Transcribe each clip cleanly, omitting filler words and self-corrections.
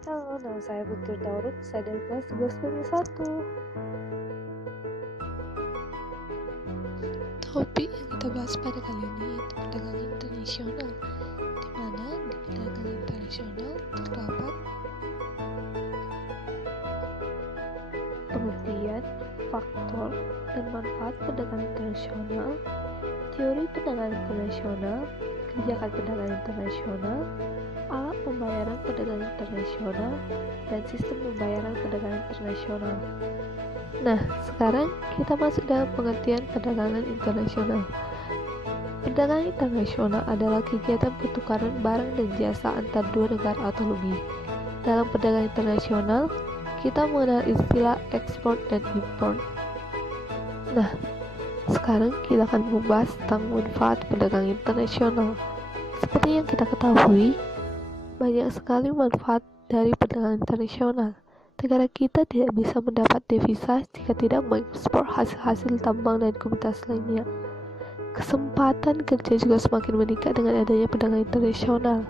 Halo, nama saya Putri Tauruk, saya dari kelas 11 1. Topik yang kita bahas pada kali ini yaitu perdagangan internasional, di mana di perdagangan internasional terdapat Pengertian, faktor, dan manfaat perdagangan internasional, teori perdagangan internasional, kebijakan perdagangan internasional, alat pembayaran perdagangan internasional, dan sistem pembayaran perdagangan internasional. Nah, sekarang kita masuk dalam pengertian perdagangan internasional. Perdagangan internasional adalah kegiatan pertukaran barang dan jasa antar dua negara atau lebih. Dalam perdagangan internasional, kita mengenal istilah ekspor dan impor. Nah, sekarang kita akan membahas tentang manfaat perdagangan internasional. Seperti yang kita ketahui, banyak sekali manfaat dari perdagangan internasional. Negara kita tidak bisa mendapat devisa jika tidak mengekspor hasil-hasil tambang dan komoditas lainnya. Kesempatan kerja juga semakin meningkat dengan adanya perdagangan internasional.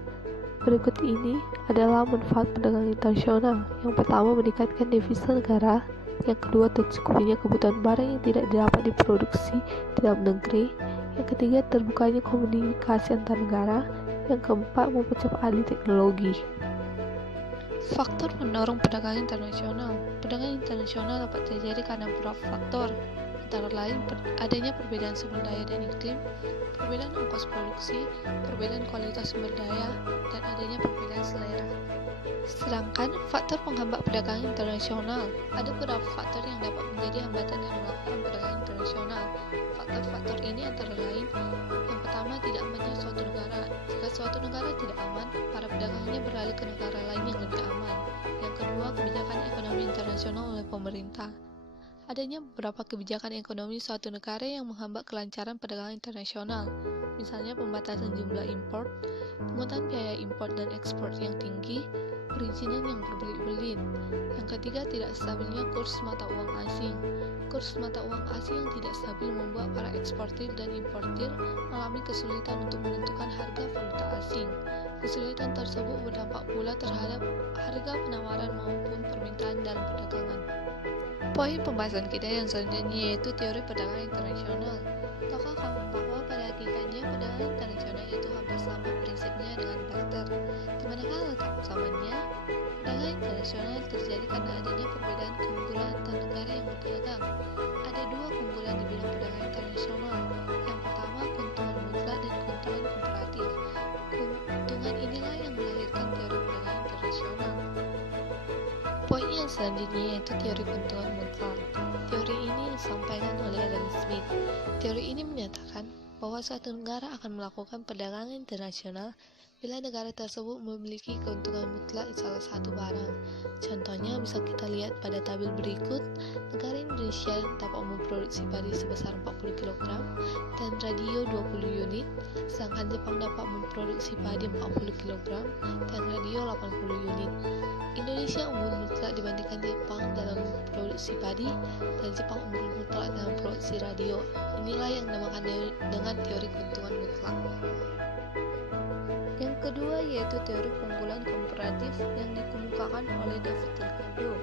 Berikut ini adalah manfaat perdagangan internasional. Yang pertama, meningkatkan devisa negara. Yang kedua, tercukupinya kebutuhan barang yang tidak dapat diproduksi di dalam negeri. Yang ketiga, terbukanya komunikasi antar negara. Yang keempat, mempercepat alih teknologi. faktor pendorong perdagangan internasional. Perdagangan internasional dapat terjadi karena beberapa faktor, antara lain adanya perbedaan sumber daya dan iklim, perbedaan ongkos produksi, perbedaan kualitas sumber daya, dan adanya perbedaan selera. Sedangkan faktor penghambat perdagangan internasional, ada beberapa faktor yang dapat menjadi hambatan dalam melakukan perdagangan internasional. Faktor-faktor ini antara lain, yang pertama, tidak amannya suatu negara. Jika suatu negara tidak aman, para pedagangnya beralih ke negara lain yang lebih aman. Yang kedua, kebijakan ekonomi internasional oleh pemerintah. Adanya beberapa kebijakan ekonomi suatu negara yang menghambat kelancaran perdagangan internasional, misalnya pembatasan jumlah impor, pungutan biaya impor dan ekspor yang tinggi, perizinan yang berbelit-belit. Yang ketiga, tidak stabilnya kurs mata uang asing. Kurs mata uang asing yang tidak stabil membuat para eksportir dan importir mengalami kesulitan untuk menentukan harga valuta asing. Kesulitan tersebut berdampak pula terhadap harga penawaran maupun permintaan dalam perdagangan. Poin pembahasan kita yang selanjutnya yaitu teori perdagangan internasional. Tahukah kamu bahwa pada hakikatnya perdagangan internasional itu hampir sama prinsipnya dengan barter? Di manakah letak samaannya? Perdagangan internasional terjadi karena adanya perbedaan keunggulan antar negara yang berdagang. Ada dua keunggulan di bidang perdagangan internasional. Yang pertama, keuntungan mutlak dan keuntungan komparatif. Keuntungan inilah yang melahirkan teori perdagangan internasional. Poin yang selanjutnya yaitu teori keuntungan mutlak. Teori ini disampaikan oleh Adam Smith. Teori ini menyatakan bahwa suatu negara akan melakukan perdagangan internasional bila negara tersebut memiliki keuntungan mutlak di salah satu barang. Contohnya bisa kita lihat pada tabel berikut. Negara Indonesia dapat memproduksi padi sebesar 40 kg dan radio 20 unit, sedangkan Jepang dapat memproduksi padi 40 kg dan radio 80 unit. Indonesia unggul mutlak dibandingkan Jepang dalam produksi padi, dan Jepang unggul mutlak dalam produksi radio. Inilah yang dinamakan dengan teori keuntungan mutlak. Yang kedua yaitu teori keunggulan komparatif yang dikemukakan oleh David Ricardo,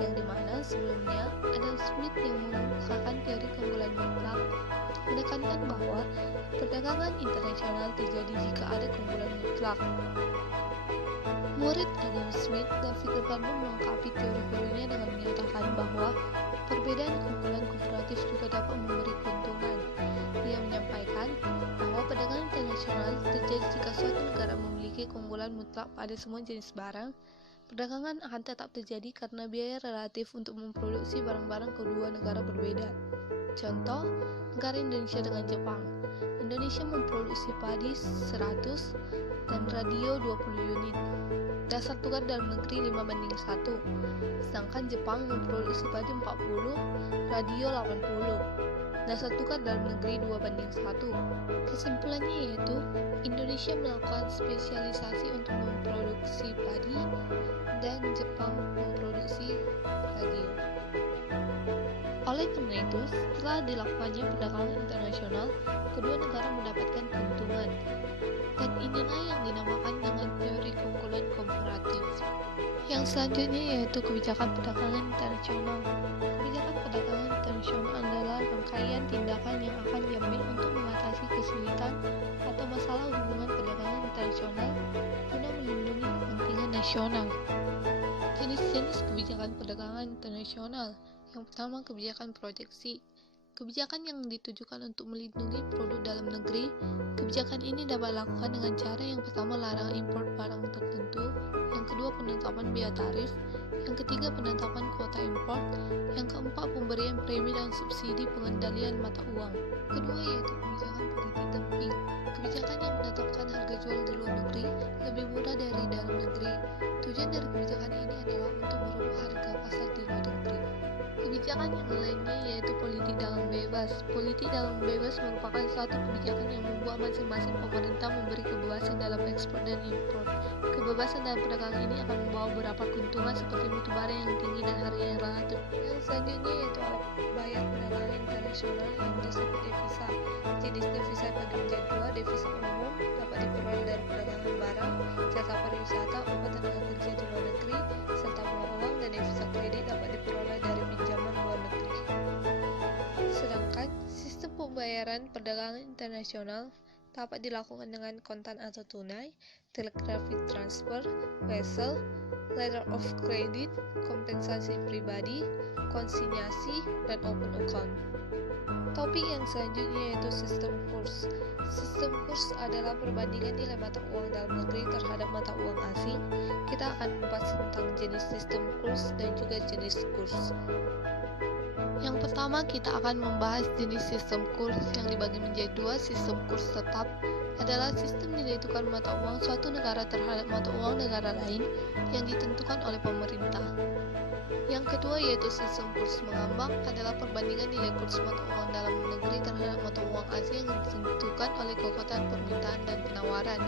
yang dimana sebelumnya Adam Smith yang mengemukakan teori keunggulan mutlak menekankan bahwa perdagangan internasional terjadi jika ada keunggulan mutlak. Murid Adam Smith, David Ricardo melengkapi teori barunya dengan menyatakan bahwa perbedaan keunggulan komparatif juga dapat memberi keuntungan. Dia menyampaikan bahwa perdagangan internasional terjadi jika suatu negara memiliki keunggulan mutlak pada semua jenis barang. Perdagangan akan tetap terjadi karena biaya relatif untuk memproduksi barang-barang kedua negara berbeda. Contoh, negara Indonesia dengan Jepang. Indonesia memproduksi padi 100 dan radio 20 unit. Dasar tukar dalam negeri 5:1. Sedangkan Jepang memproduksi padi 40, radio 80. Dasar tukar dalam negeri 2:1. Kesimpulannya yaitu Indonesia melakukan spesialisasi untuk memproduksi padi dan Jepang memproduksi radio. Oleh karena itu, setelah dilakukannya perdagangan internasional, kedua negara mendapatkan keuntungan. Dan inilah yang dinamakan dengan teori keunggulan komparatif. Yang Yang selanjutnya yaitu kebijakan perdagangan internasional. Kebijakan perdagangan internasional adalah rangkaian tindakan yang akan diambil untuk mengatasi kesulitan atau masalah hubungan perdagangan internasional guna melindungi kepentingan nasional. Jenis-jenis kebijakan perdagangan internasional. Yang pertama, kebijakan proteksi. Kebijakan yang ditujukan untuk melindungi produk dalam negeri. Kebijakan ini dapat dilakukan dengan cara yang pertama, larangan impor barang tertentu. Yang kedua, penetapan biaya tarif. Yang ketiga, penetapan kuota impor. Yang keempat, pemberian premi dan subsidi pengendalian mata uang. Kedua yaitu kebijakan politik dumping. Kebijakan yang menetapkan harga jual di luar negeri lebih murah dari dalam negeri. Tujuan dari kebijakan ini adalah untuk merubah harga pasar di luar negeri. Kebijakan yang lainnya yaitu politik dagang bebas. Politik dagang bebas merupakan suatu kebijakan yang membuat masing-masing pemerintah memberi kebebasan dalam ekspor dan impor. Kebebasan dalam perdagangan ini akan membawa beberapa keuntungan seperti mutu barang yang tinggi dan harga yang relatif. Yang selanjutnya yaitu alat bayar perdagangan internasional yang disebut devisa. Jenis devisa bagi menjadi dua, devisa umum dapat diperoleh dari perdagangan barang, jasa pariwisata, obat tenaga kerja di luar negeri, serta uang uang, dan devisa kredit dapat diperoleh dari pinjaman luar negeri. Sedangkan sistem pembayaran perdagangan internasional dapat dilakukan dengan kontan atau tunai, telegraphic transfer, wesel, letter of credit, kompensasi pribadi, konsinyasi, dan open account. Topik yang selanjutnya yaitu sistem kurs. Sistem kurs adalah perbandingan nilai mata uang dalam negeri terhadap mata uang asing. Kita akan membahas tentang jenis sistem kurs dan juga jenis kurs. Yang pertama, kita akan membahas jenis sistem kurs yang dibagi menjadi dua. Sistem kurs tetap adalah sistem nilai tukar mata uang suatu negara terhadap mata uang negara lain yang ditentukan oleh pemerintah. Yang kedua yaitu sistem kurs mengambang adalah perbandingan nilai kurs mata uang dalam negeri terhadap mata uang asing yang ditentukan oleh kekuatan permintaan dan penawaran,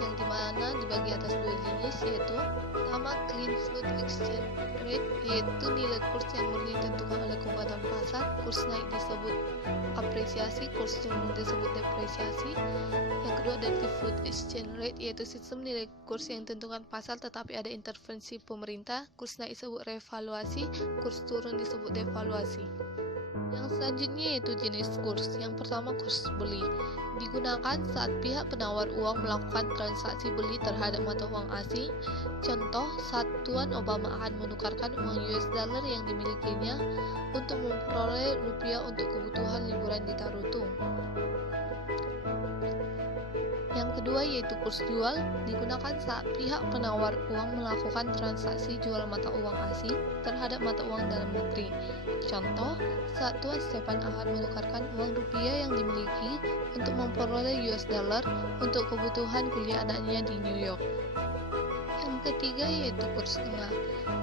yang dimana dibagi atas dua jenis yaitu pertama, clean float exchange rate, yaitu nilai kurs yang murni ditentukan oleh kekuatan pasar. Kurs naik disebut apresiasi, kurs turun disebut depresiasi. Yang kedua, dirty float exchange rate, yaitu sistem nilai kurs yang ditentukan pasar tetapi ada intervensi pemerintah. Kurs naik disebut revaluasi, kurs turun disebut devaluasi. Yang selanjutnya yaitu jenis kurs. Yang pertama, kurs beli. Digunakan saat pihak penawar uang melakukan transaksi beli terhadap mata uang asing. Contoh, saat Tuan Obama akan menukarkan uang US dollar yang dimilikinya untuk memperoleh rupiah untuk kebutuhan liburan di Tarutung. Yang kedua yaitu kurs jual, digunakan saat pihak penawar uang melakukan transaksi jual mata uang asing terhadap mata uang dalam negeri. Contoh, saat Tuan Stefan akan menukarkan uang rupiah yang dimiliki untuk memperoleh US dollar untuk kebutuhan kuliah anaknya di New York. Yang ketiga yaitu kurs tengah.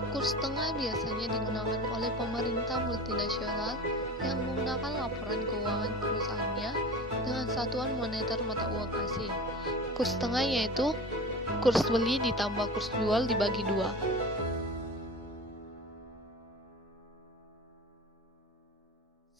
Kurs tengah biasanya digunakan oleh pemerintah multinasional yang menggunakan laporan keuangan perusahaannya dengan satuan moneter mata uang asing. Kurs tengah yaitu kurs beli ditambah kurs jual dibagi dua.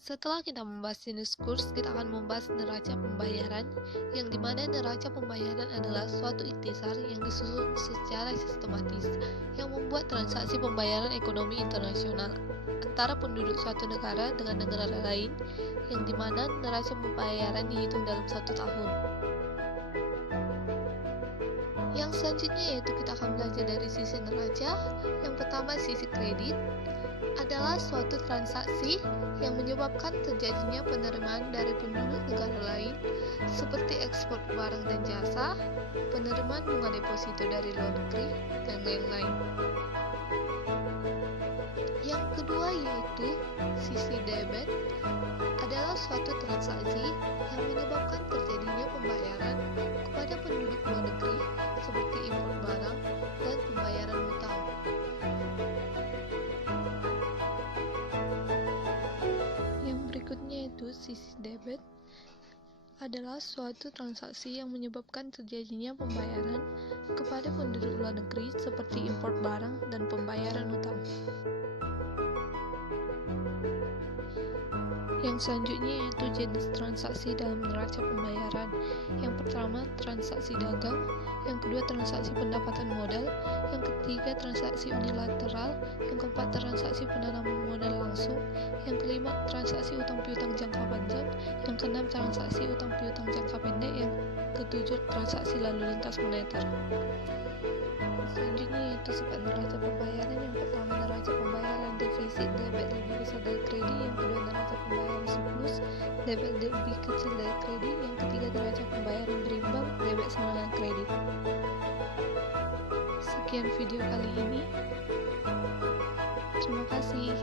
Setelah kita membahas jenis kurs, kita akan membahas neraca pembayaran, yang dimana neraca pembayaran adalah suatu ikhtisar yang disusun secara sistematis yang membuat transaksi pembayaran ekonomi internasional antara penduduk suatu negara dengan negara lain, yang dimana neraca pembayaran dihitung dalam satu tahun. Yang selanjutnya yaitu kita akan belajar dari sisi neraca. Yang pertama, sisi kredit adalah suatu transaksi yang menyebabkan terjadinya penerimaan dari penduduk negara lain seperti ekspor barang dan jasa, penerimaan bunga deposito dari luar negeri, dan lain-lain. Yang kedua yaitu sisi debit adalah suatu transaksi yang menyebabkan terjadinya pembayaran kepada penduduk luar negeri seperti impor barang dan pembayaran hutang. Yang berikutnya yaitu sisi debit adalah suatu transaksi yang menyebabkan terjadinya pembayaran kepada penduduk luar negeri seperti impor barang dan pembayaran hutang. Yang selanjutnya yaitu jenis transaksi dalam neraca pembayaran. Yang pertama, transaksi dagang. Yang kedua, transaksi pendapatan modal. Yang ketiga, transaksi unilateral. Yang keempat, transaksi penanaman modal langsung. Yang kelima, transaksi utang piutang jangka panjang. Yang keenam, transaksi utang piutang jangka pendek. Yang ketujuh, transaksi lalu lintas moneter. Selanjutnya yaitu sifat neraca pembayaran. Yang pertama, neraca pembayaran defisit, debit lebih besar dari kredit. Yang kedua, neraca pembayaran surplus, debit lebih kecil dari kredit. Yang ketiga, neraca pembayaran berimbang, debit sama dengan kredit. Sekian video kali ini. Terima kasih.